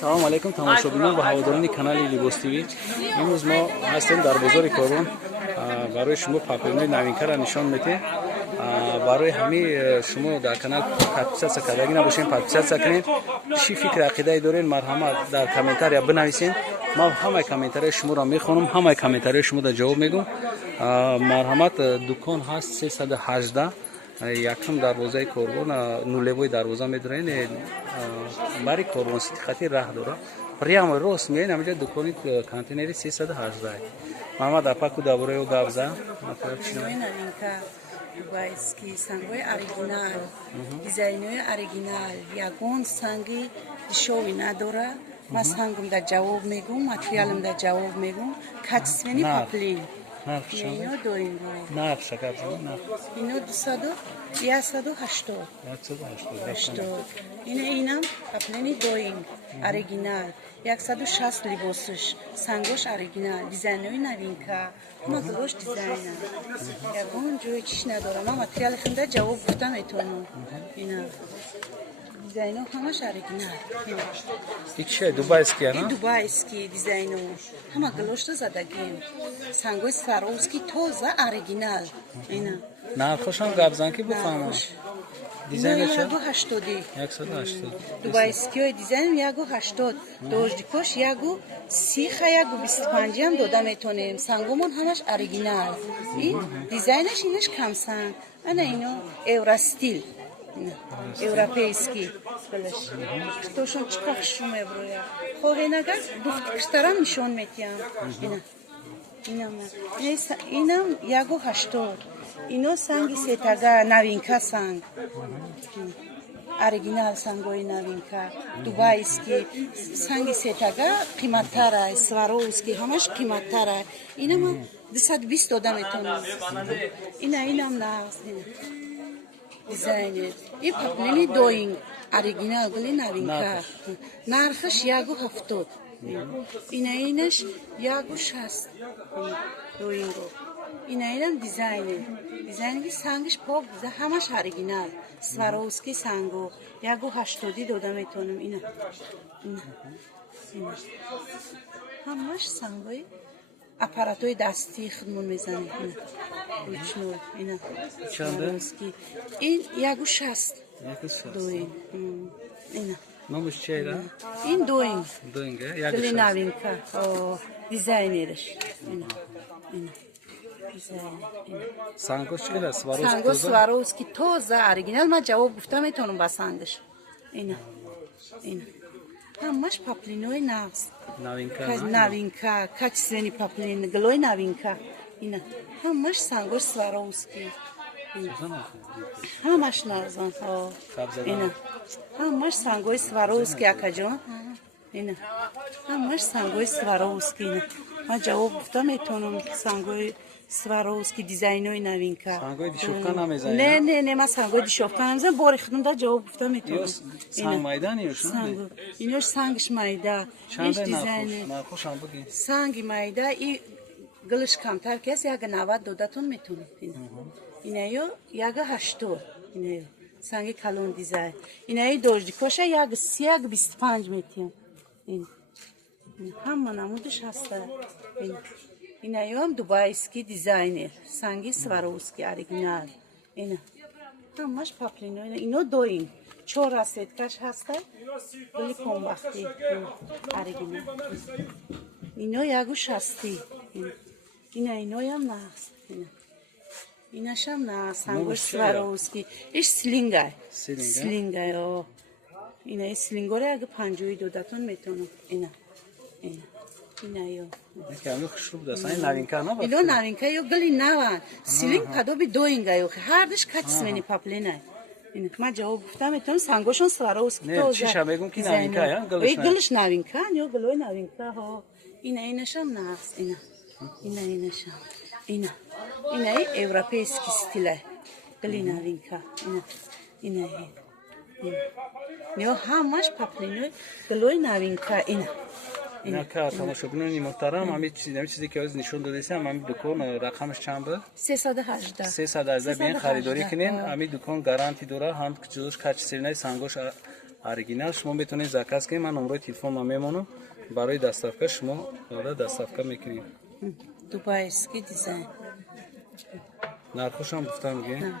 салом алайкум тамошобинон ва ҳаводорони канали Libos TV. Имрӯз мо ҳастем дар бозори Корон. Барои шумо паплинои навинкара нишон медиҳем. Барои ҳамаи шумо дар канал подписатсия кардаги набошем, подписатсия кунед. Чӣ фикр ақидаи доред, марҳамат дар комментария бинависед. Ман ҳамаи комментарияи шуморо мехонам, ҳамаи комментарияи шумо дар ҷавоб мегӯм. Марҳамат, дукон ҳаст 318 якум дарвозаи Корбон, нулевой дарвоза медорен, бари Корбон ситихати раҳ дора. Прямо рост меен ҳамаҷа дукони контейнери 318. Маҳаммад апаку дабораи ӯ гап зад. Дубайский сангои оригинал, дизайнои оригинал, ягон санги дешови надора. Ман сангам дар ҷавоб мегум, материалам дар ҷавоб мегум. Качествени паплин. Ино доим. Нархша гап зад. Ино 180. Инам паплини доим, оригинал. 160 либосиш, сангош оригинал, дизайнои новинка. Ҳама гулош дизайна. Ягон ҷои чиш надорам. Ман материалашон дар ҷавоб гуфта метавонам. Ина дизайно ҳамаш оригинал. Икшай дубайский, ин дубайский дизайно. Ҳама гулошта задагим. Сангои Сваровский тоза оригинал. Ина нархошам гап зад ки бифаҳмам. Дизайнаш 180. Дубайскиёи дизайн 180. Дождикош 130-125 ҳам дода метонем. Сангомон ҳамаш оригинал. Ин дизайнаш инаш камсан. Ана ино Евростил. Европейский. Штошон чиқар хушум меброя. Хоҳенагар духтиштарам нишон метиҳам. Инам 180. Ино санги сетага новинка санг. Оригинал сангои новинка. Дубайский санги сетага қиматтара, Сваровский ҳамаш қиматтара. Инам 220 дода метонам. Инам нағз. Дизайнер. И паплини доинг. Оригинал гули новинка. Нархаш 170. Инаш 160. Доинго. Инам дизайнер. Дизайнги сангиш пок ҳамаш оригинал. Сваровский санго 180 дода метонам. Ина ҳамаш сангои аппаратои дастӣ худмон мезанем. Ручной. Ина Сваровский. Ин 160. Доинг. Ина номиш чиеда? Ин доинг. Доинг, гули новинка. Дизайнераш. Ина сангош чиеда? Сангош Сваровский тоза оригинал. Ман ҷавоб гуфта метавонам ба сангаш. Ина ҳамаш паплинои нағз. Новинка, качествени паплин, гулои новинка. Ина ҳамаш сангош Сваровский. ҳамаш нарзан. Ина ҳамаш сангои Сваровский акаҷон. Ина ҳамаш сангои Сваровский. Ман ҷавоб гуфта метавонам сангои Сваровский дизайнои новинка. Сангои дишовка намезанӣ? Не, ман сангои дишовка намезанам. Бори худам дар ҷавоб гуфта метавонам. Санг майдан ёшон? Инош сангиш майда. Чанда нархошам бигӣ? Санги майда и гулш камтар ки аст 190 додатон метавонам. Инаё 180. Инаё санги калон дизайн. Инаё дождикоша 130-125 метиҳам. Ҳама намудаш ҳаста. Инаё ҳам дубайский дизайнер. Санги Сваровский оригинал. Ина ҳамаш паплино. Ино доинг. 4 расеткаш ҳаста. гули комбахтӣ оригинал. Ино 160. Иноям нағз. Инашам нағз. Сангош Сваровский. Иш слингай. Слингай. Ина слингоро 150 додатон метавонам. Инаё ками хушруб даст. Ин новинка на? Ино новинка ё гули наван. Слинг падоби доинга ё. Ҳардаш качествени паплинай. Ман ҷавоб гуфта метавонам сангошон Сваровский тоза. Чиша мегум ки новинка я? Гулш новинка ё гулои новинка. Инашам нағз. Инашам. Ина европейский стилай. Гули новинка. Ё ҳамаш паплинои гулои новинка. Инака тамошобинони муҳтарам, ҳамин чизе ки ҳозир нишон додасем, ҳамин дукон рақамаш чанд буд? 318. Биен харидорӣ кунен. Ҳамин дукон гарантӣ дора, ҳам ҷузош качественаи сангош оригинал шумо метавонед заказ кунед. Ман номерои телефонам мемонам. Барои доставка шумо доставка мекунем. дубайский дизайн. Нархошам гуфтам ге.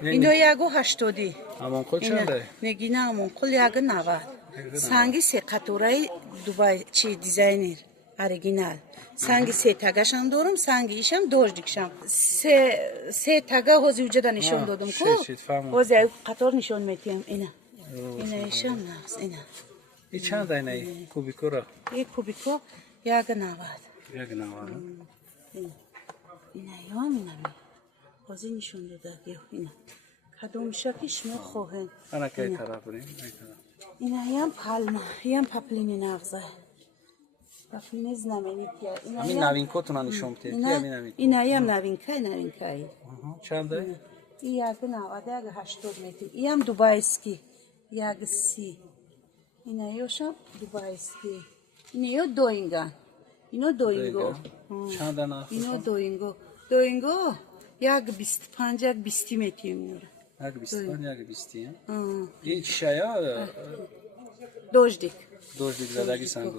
Ино яго 80. Амонқул чанда? Негина амонқул яго 90. санги се қатораи дубай чи дизайнер оригинал. санги се тагашам дорам, санги ишам дождикшам. се тага ҳози уҷада нишон додам ку. ҳози ай қатор нишон метиям ина. ина ишам нағз ина. И чанда ина кубикора? И кубико яго 90. Яго 90. ина ём ина ми. ҳози нишон дода ина. кадомшаки шумо хоҳем. Ана кай тараф бурем? ина ям палма, ям паплини нағза. паплини знаменития. Ами новинкотуна нишон битед? ина ям новинкай. Чанда? И яго 90, яго 80 метр. Ям дубайский, яго 30. ина ёшам дубайский. ина ё доинган. ино доинго. чанда нарх? ино доинго. доинго як 25, як 20 метр меёрад. як 25, як 20. ин чишая? дождик. дождик задаги санг.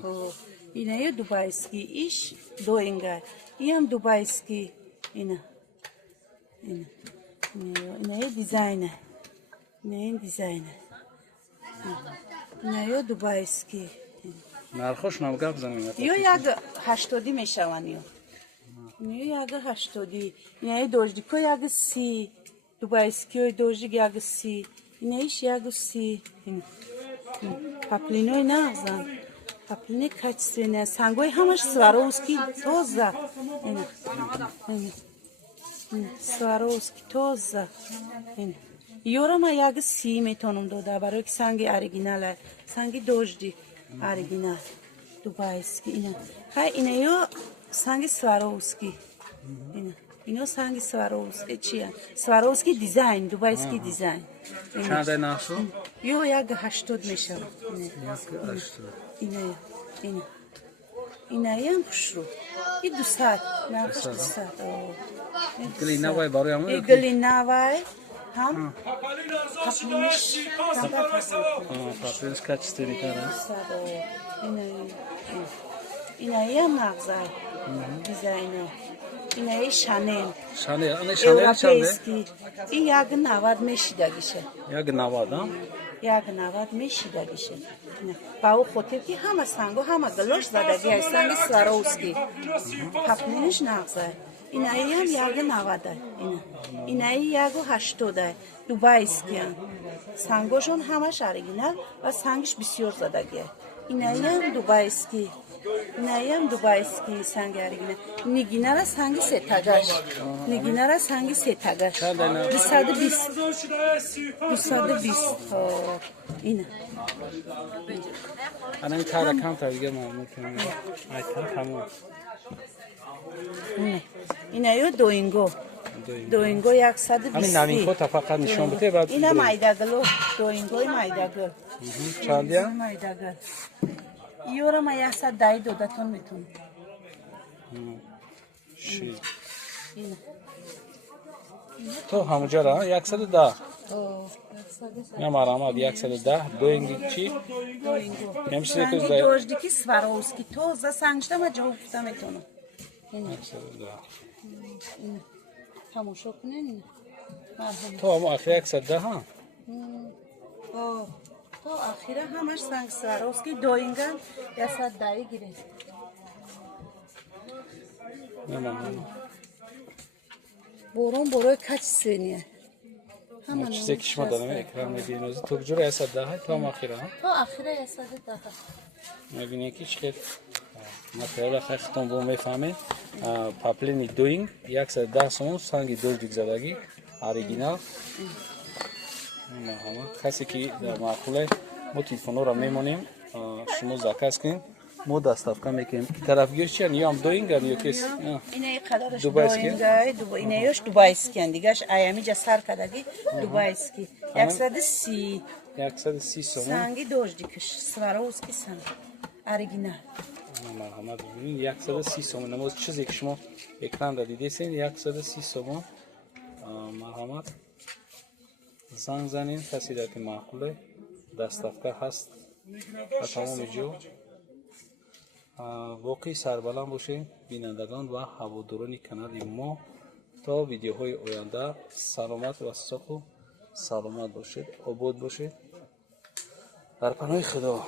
ина ё дубайский иш доинга. иам дубайский ина. ина ё дизайнер. ина ё дубайский. нархошнам гап занем. ё як 80 мешаванд ё. ина ё як 80. ина ё дождико як 30. дубайский дождик як 30. ина иш як 30. паплиной нағзан. паплини качественная. сангои ҳамаш сваровский тоза. сваровский тоза. ёра ма як 30 метонам дода барои ки санги оригинал аст. санги дождик оригинал дубайский ина. ҳай ина ё санги сваровский. ино санги сваровский чия? сваровский дизайн, дубайский дизайн. чанда нархо? ё як 80 мешавад. ина ям хушрӯ. и 200 нархаш 200. глинавай барои ҳамон? глинавай ҳам паплиниш качествени тара. ина ям нағзай дизайно. ина и шанел. шанел ана шанел чанда? и як 90 мешидагиша. як 90 як 90 мешидагиша. ба ӯ хотир ки ҳама санго ҳама галош задаги аст. санги сваровский. паплиниш нағзай. ина ям як 90. ина як 80. дубайский ам. сангошон ҳамаш оригинал ва сангиш бисёр задаги аст. ина ям дубайский. ина ям дубайский санги оригинал. нигинара санги сетагаш. нигинара санги сетагаш. 220. 220. ина. ана ин тара камтар дига маъмул кунем. айтар ҳамон. ина ё доинго. доинго 120. ҳамин новинкота фақат нишон бите. ина майдагало. доингои майдагал. чандия? майдагал. ёра ма 110 додатон метавонам. то ҳамуҷара 110. я марҳамат 110. доинги чӣ? санги дождики сваровский тоза сангишта ма ҷавоб гуфта метавонам. 110. тамошо кунед. то ҳамо ахира 110 ҳа? то ахира ҳамаш санг сваровский доинган 110 гирем. борон борои качествения. чизе ки шумо додам экран мебинед. то куҷора 110 то ҳам ахира? то ахира 110. мебинед ки чӣ хел материали хахтон бо мефаҳмед. паплини доинг 110 сом санги дождик задаги оригинал. касе ки дар маъқуле мо телефонҳоро мемонем. шумо заказ кунед мо доставка мекунем. тарафгир чия? ям доинган ё кес? инаи қадараш доингай. инаёш дубайскиян дигаш аямиҷа сар кадаги дубайский. 130. 130 сом. санги дождикаш сваровский санг оригинал. марҳамат бибинед 130 сом. намоз чизе ки шумо экранда дидесен 130 сом. марҳамат занг занед касе дар ки маъқуле دستافکه هست و تمام جو. واقعی سربلند باشید بینندگان و هواداران کانال ما. تا ویدیوهای آینده سلامت و صحت و سلامت باشید، آباد باشید، در پناه خدا.